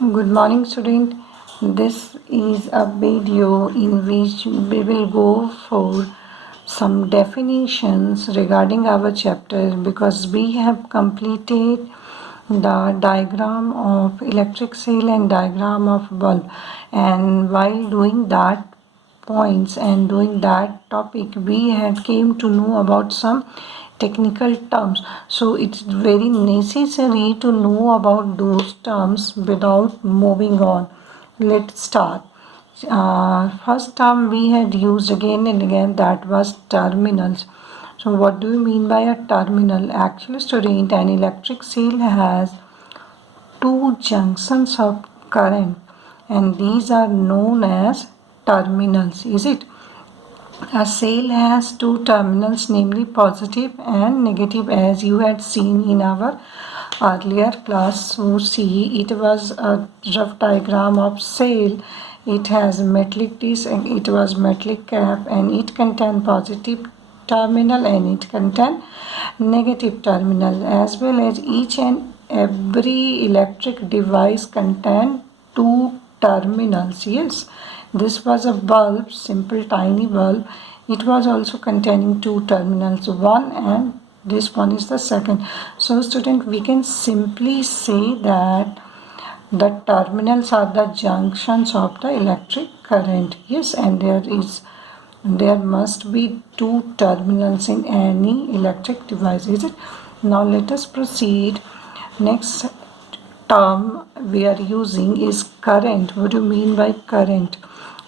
Good morning, student. This is a video in which we will go for some definitions regarding our chapter because we have completed the diagram of electric cell and diagram of bulb, and while doing that points and doing that topic we had came to know about some technical terms, so it's very necessary to know about those terms without moving on. Let's start. First term we had used again and again, that was terminals. So what do you mean by a terminal? Actually, student, an electric cell has two junctions of current and these are known as terminals. Is it? A cell has two terminals, namely positive and negative, as you had seen in our earlier class. So see, it was a rough diagram of cell. It has metallic disc and it was metallic cap, and it contained positive terminal and it contained negative terminal, as well as each and every electric device contained two terminals. Yes, this was a bulb, simple tiny bulb. It was also containing two terminals, one and this one is the second. So student, we can simply say that the terminals are the junctions of the electric current. Yes, and there must be two terminals in any electric device. Is it? Now let us proceed. Next term we are using is current. What do you mean by current?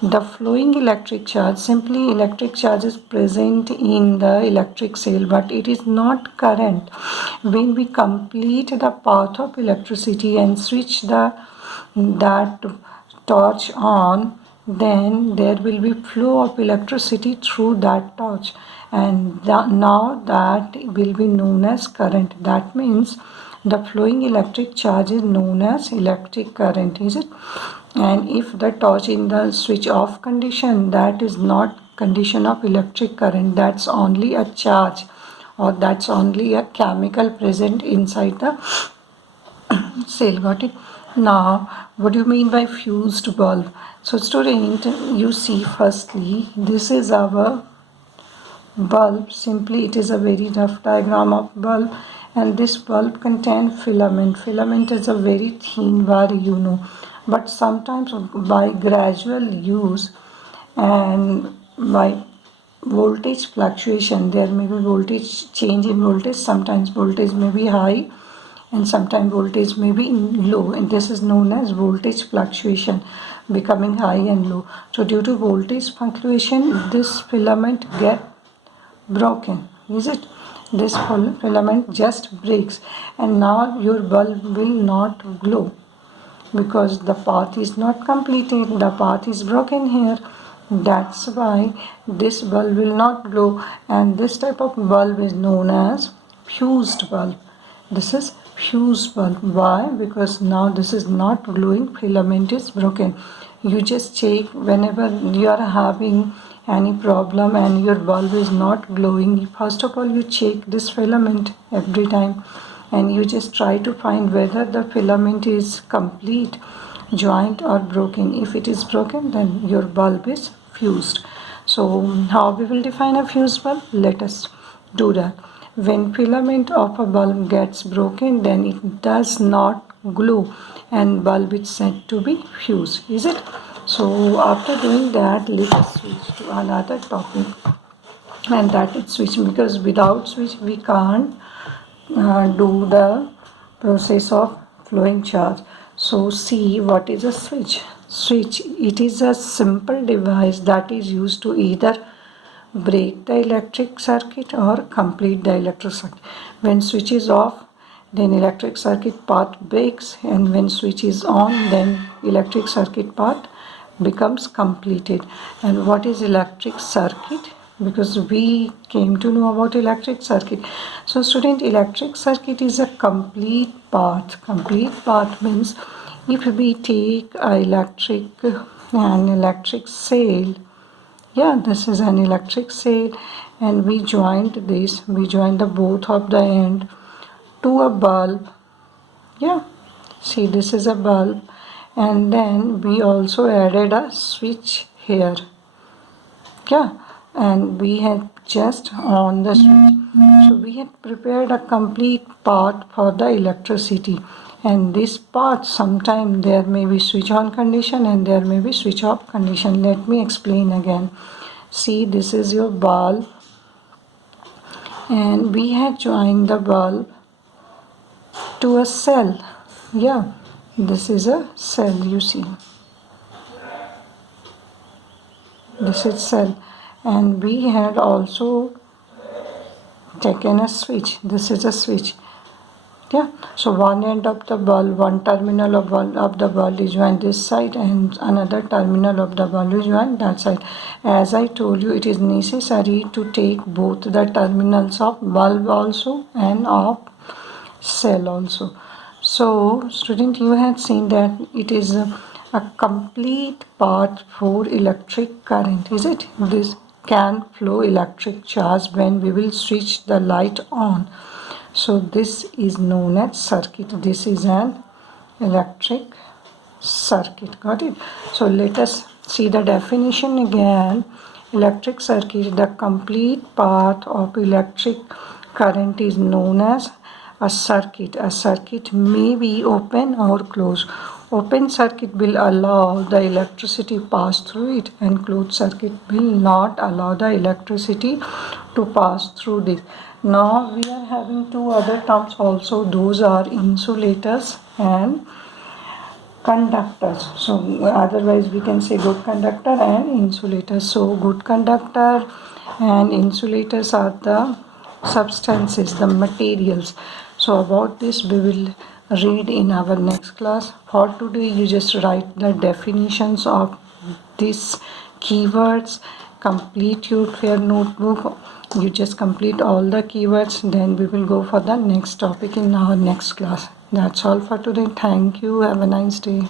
The flowing electric charge. Simply, electric charge is present in the electric cell, but it is not current. When we complete the path of electricity and switch that torch on, then there will be flow of electricity through that torch, and now that will be known as current. That means the flowing electric charge is known as electric current. Is it? And if the torch in the switch off condition, that is not condition of electric current, that's only a charge, or that's only a chemical present inside the cell. Got it? Now what do you mean by fused bulb? So student, you see, firstly this is our bulb. Simply, it is a very rough diagram of bulb, and this bulb contains filament. Filament is a very thin wire, but sometimes by gradual use and by voltage fluctuation, there may be voltage change in voltage. Sometimes voltage may be high and sometimes voltage may be low, and this is known as voltage fluctuation, becoming high and low. So due to voltage fluctuation, this filament get broken. Is it? This filament just breaks, and now your bulb will not glow because the path is not completed, the path is broken here. That's why this bulb will not glow, and this type of bulb is known as fused bulb. This is fused bulb. Why? Because now this is not glowing, filament is broken. You just check whenever you are having any problem and your bulb is not glowing, first of all you check this filament every time, and you just try to find whether the filament is complete, joint or broken. If it is broken, then your bulb is fused. So how we will define a fused bulb? Let us do that. When filament of a bulb gets broken, then it does not glow and bulb is said to be fused. Is it? So after doing that, let us switch to another topic, and that is switch, because without switch we can't do the process of flowing charge. So see, what is a switch? Switch, it is a simple device that is used to either break the electric circuit or complete the electric circuit. When switch is off, then electric circuit path breaks, and when switch is on, then electric circuit path becomes completed. And what is electric circuit? Because we came to know about electric circuit. So student, electric circuit is a complete path. Complete path means if we take an electric cell, yeah, this is an electric cell, and we joined the both of the end to a bulb. Yeah, see, this is a bulb, and then we also added a switch here. Yeah, and we had just on the switch. So we had prepared a complete path for the electricity, and this path sometime there may be switch on condition and there may be switch off condition. Let me explain again. See, this is your bulb, and we had joined the bulb to a cell. Yeah, this is a cell, you see. This is cell, and we had also taken a switch. This is a switch. Yeah, so one end of the bulb, one terminal of the bulb is joined this side, and another terminal of the bulb is joined that side. As I told you, it is necessary to take both the terminals of bulb also and of cell also. So student, you had seen that it is a complete path for electric current, is it? This can flow electric charge when we will switch the light on. So this is known as circuit. This is an electric circuit. Got it? So let us see the definition again. Electric circuit, the complete path of electric current is known as a circuit. A circuit may be open or closed. Open circuit will allow the electricity pass through it, and closed circuit will not allow the electricity to pass through this. Now we are having two other terms also. Those are insulators and conductors. So otherwise we can say good conductor and insulators. So good conductor and insulators are the substances, the materials. So about this we will read in our next class. For today you just write the definitions of these keywords. Complete your fair notebook. You just complete all the keywords, then we will go for the next topic in our next class. That's all for today. Thank you. Have a nice day.